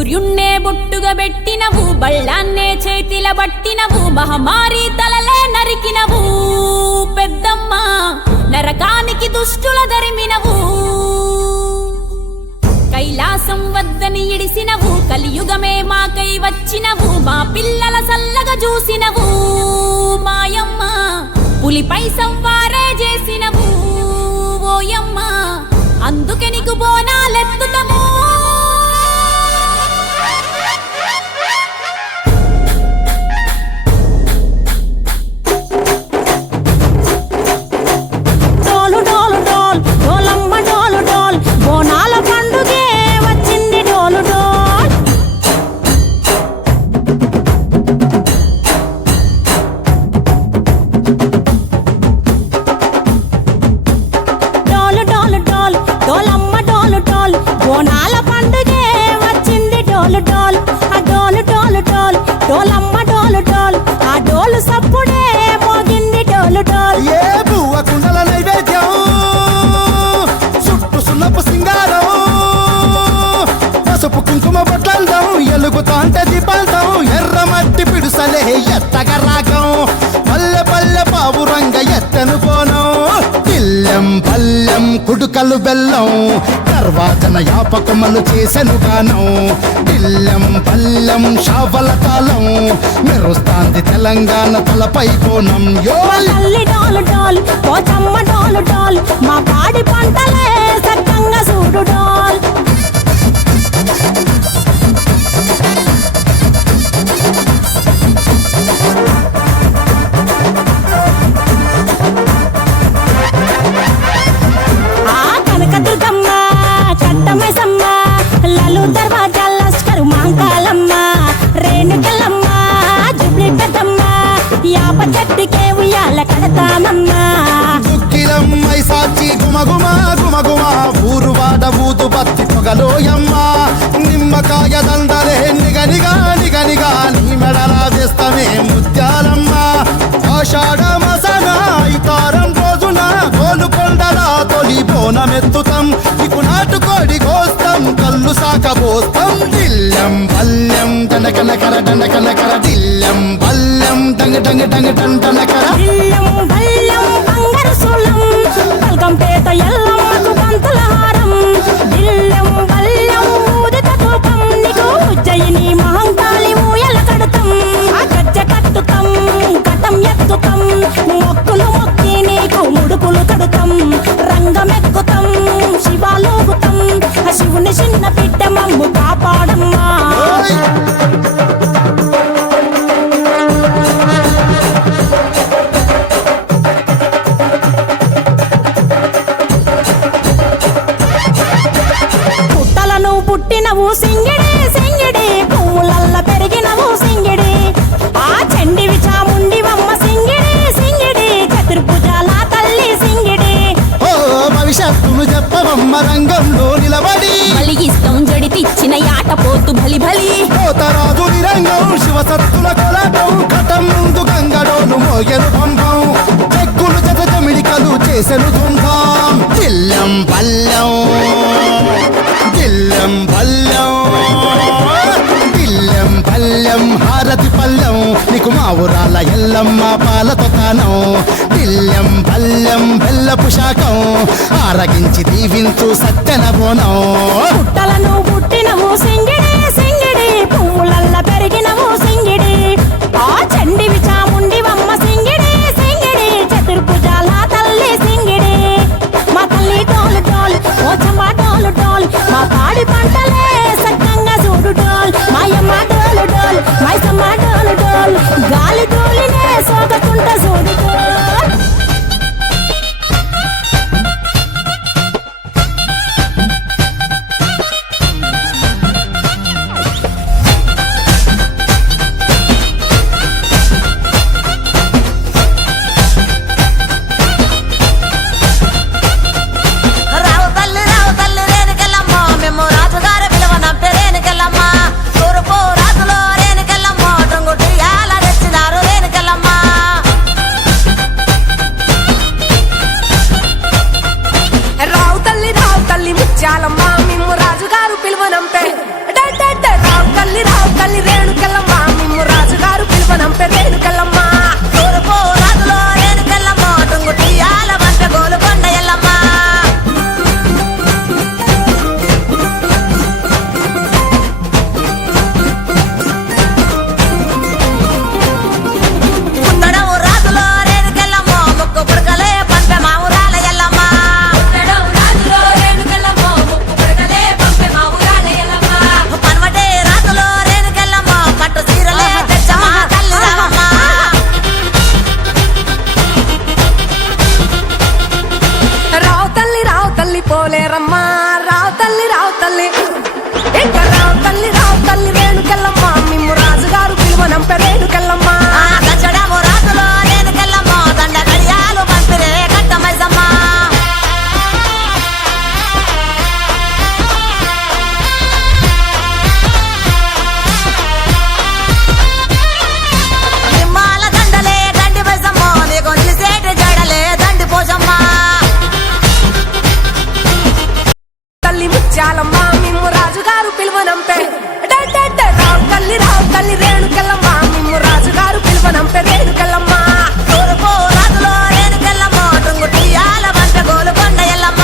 సూర్యున్నే బొట్టుగా పెట్టినవు, బళ్ళాన్నే చేతిల పట్టినవు, మహమారి తలలే నరికినవు పెద్దమ్మ, నరకానికి దుష్టుల దరిమినవు. కైలాసం వద్దని ఇడిసినవు, కలియుగమే మాకై వచ్చినవు, మా పిల్లల సల్లగా చూసినవు మాయమ్మ, పులిపై సవ్వారే చేసినవు ఓయమ్మ, అందుకే నీకు బోనాలెత్తుతము. ఎలుగుతాంటే దీపాలతం ఎర్రమట్టి పిడుసలే ఎత్తగ రాగం, పల్లె పల్లె పావురంగ ఎత్తను పోనం, పిల్లెం పల్లెం కుడుకలు బెల్లం, తర్వాతన యాపకమలు చేసెను గానం, పిల్లెం పల్లెం షావల తాళం, మెరుస్తాంది తెలంగాణ తలపై కోణం. మా పాడి పంటలే సక్కంగా చూడు డాల్. చెట్టుకే ఉయ్యాల కడతామమ్మా, దుక్కిలమ్మై సాచి గుమగుమ గుమగుమ, ఊరు వాడ ఊదు బత్తి పొగలోయమ్మ, నిమ్మకాయ దండలే నిగనిగా నిగనిగా, నీ మెడలా వేస్తమే ముత్యాలమ్మ, ఆషాఢ మసన ఇతారం రోజున గోలుకొండల తొలి బోనమెత్తుతాం, నీకు నాటుకోడి కోస్తాం, కళ్ళు సాకబోస్తాం, దిల్లెం పల్లెం దండకనకర దండకనకర, దిల్లెం పల్లెం డంగ డంగ డంగ డండనకర, దిల్లెం పల్లెం బంగారు సోలం, పల్కంపేట ఎల్లమ్మకు పంతుల హారం, దిల్లెం పల్లెం ఊదిత తూపం, నీకు ఉజ్జయిని మహంకాళి ఊయల కడతాం, ఆ గజ్జ కట్టుతాం కటం ఎత్తుతాం, మొక్కులు మొక్కి నీకు ముడుపులు కడుతాం, రంగమెక్కుతాం శివాలోగుతాం, ఆ శివుని చిన్న బిడ్డ మమ్ము కాపాడమ్మా. పుట్టినవు సింగిడి సింగిడి, పువ్వులల్ల పెరిగినవు సింగిడి, ఆ చండివి చాముండివమ్మ సింగిడి సింగిడి, చతుర్భుజాల తల్లి సింగిడి. ఓ భవిష్యత్తును చెప్పవమ్మ రంగంలో నిలబడి, బలిగిస్తాం జడితిచ్చిన యాట పోతు బలి బలి, కోతరాజు నిరంగం శివసత్తుల కొలటం, కటం ముందు గంగడోను మోగెను పంపం, చెక్కులు జత జమిడికలు చేసెను తుంటాం, దిల్లెం పల్లెం దిల్లెం పల్లెం దిల్లెం పల్లెం హారతి పల్లెం, నీకు మా ఊరాల ఎల్లమ్మ పాలతో తానం, దిల్లెం పల్లెం బెల్లపు శాఖం, ఆరగించి దీవించు సత్తెన బోనం. పుట్టలను పుట్టినవు సింగిడి సింగిడి, పువ్వులల్ల పెరిగినవు సింగిడి, ఆ చండివి చాముండివమ్మ సింగిడి సింగిడి, చతుర్భుజాల తల్లి సింగిడి, మా తల్లి టోలు టోల్ ఓచమ్మ టోలు టోల్, మా పాడి పంటలే సక్కంగా చూడు డోల్, మాయమ్మ డోలు డోల్ మైసమ్మ డోలు డోల్, గాలి డోలినే సోకకుంట చూడు డోల్. ముత్యాలమ్మ మిమ్ము రాజుగారు పిలువనంపే, రావు రావు తల్లి రేణుకెళ్ళమ్మ మిమ్ము రాజుగారు పిలువనంపే రేణుకెళ్ళమ్మ తూర్పు రాజులో రేణుకెళ్ళమ్మ టుంగుటియాల వంట గోలుకొండ ఎల్లమ్మ పుట్టడము రాజులో రేణుకెళ్ళమ్మ ముక్కు పుడకలే పంపె మా ఊరాల ఎల్లమ్మ పనవటే రాజులో రేణుకెళ్ళమ్మ పట్టు చీరలే తెచ్చమ్మ తల్లి రావమ్మ రావు తల్లి పోలేరమ్మా రావు తల్లి ఇంకా రావు తల్లి రేణుకెళ్ళమ్మ మిమ్ము రాజుగారు పిలువనంపే రేణుకెళ్ళమ్మ గచ్చడము రాజులో రేణుకెళ్ళమ్మ దండ గడియాలు పంపిరే కట్టమైసమ్మ నిమ్మాల దండలే దండి మైసమ్మ నీకు నిలిసేటి జడలే దండి పోసమ్మ తల్లి ముత్యాలమ్మ మిమ్ము రాజుగారు పిలువనంపే రావు తల్లి రేణుకెళ్ళమ్మ మిమ్ము రాజుగారు పిలువనంపే రేణుకెళ్ళమ్మ తూర్పు రాజులో రేణుకెళ్ళమ్మ టుంగుటియాల వంట గోలుకొండ ఎల్లమ్మ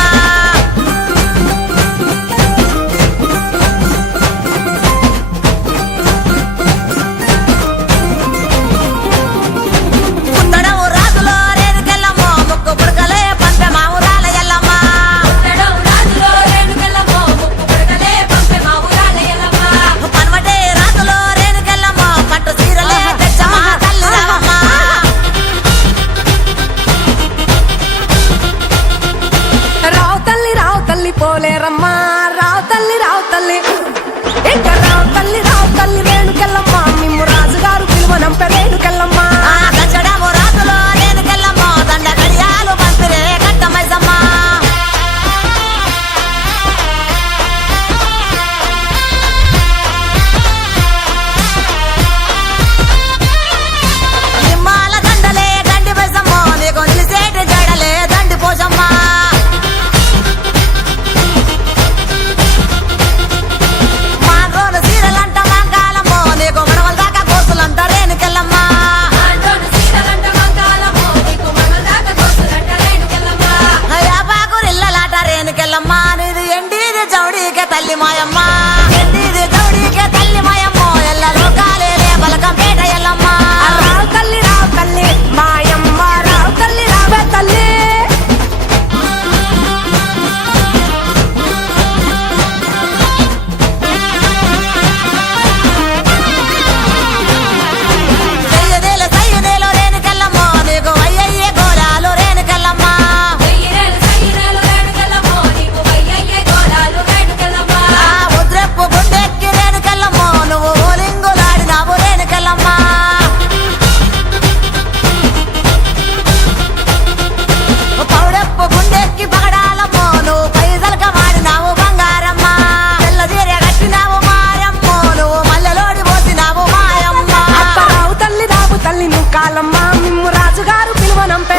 పుట్టడము రాజులో రేణుకెళ్ళమ్మ ముక్కు పుడకలే పంపె మా ఊరాల ఎల్లమ్మ పనవటే రాజులో రేణుకెళ్ళమ్మ పట్టు చీరలే తెచ్చమ్మ తల్లి రావమ్మ రావు తల్లి పోలేరమ్మా రావు తల్లి ఇంకా రావు తల్లి రేణుకెళ్ళమ్మ మిమ్ము రాజుగారు పిలువనంపే రేణుకెళ్ళమ్మ గచ్చడము రాజులో రేణుకెళ్ళమ్మ దండ గడియాలు పంపిరే కట్టమైసమ్మ నిమ్మాల దండలే దండి మైసమ్మ నీకు నిలిసేటి జడలే దండి పోసమ్మ మాగోలు సీరలంట మంగాలమ్మ నీకు మడవల దాకా కోసులంట రేణుకెళ్ళమ్మ యాపాకురిల్లలాట రేణుకెళ్ళమ్మ నీది ఎండిది జౌడికే తల్లి మాయమ్మ ఎండిది జౌడికే తల్లి మాయమ్మ ఎల్ల లోకాలే బలకంపేట ఎల్లమ్మ రావు తల్లి మాయమ్మ రావు తల్లి రావే తల్లి సయ్యదేలో రేణుకెళ్ళమ్మ నీకు అయ్యయ్యే గోరాలు రేణుకెళ్ళమ్మ ఉద్రెప్పు గుండెక్కి రేణుకెళ్ళమ్మ నువ్వు ఓలింగులాడినావు రేణుకెళ్ళమ్మ పౌడెప్పు గుండెక్కి పగడాలమ్మ నువ్వు పైసలక వాడినావు బంగారమ్మ తెల్ల చీర కట్టినావు మాయమ్మ నువ్వు మల్లెలోడి పోసినావు మాయమ్మ రావు తల్లి నువ్వు కాలమ్మ మిమ్ము రాజుగారు పిలువనంపే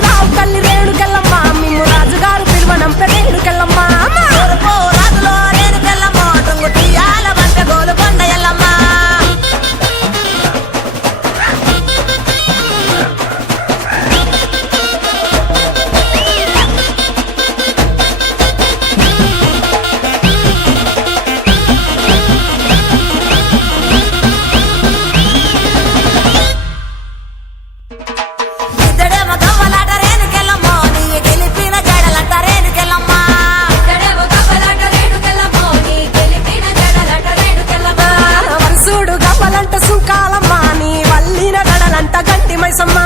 రావు తల్లి రేణుకెళ్ళమ్మ మిమ్ము రాజుగారు పిలువనంపే రేణుకెళ్ళమ్మ తూర్పు రాజులో రేణుకెళ్ళమ్మ టుంగుటియాల వంట గోలుకొండ ఎల్లమ్మ ఇద్దడేమో గవ్వలాట రేణుకెళ్ళమ్మ నీ గెలిపిన జడలంట రేణుకెళ్ళమ్మ వరుసుడు గవ్వలంట సుంకాలమ్మ నీ వల్లిన గడలంట గంటి మైసమ్మ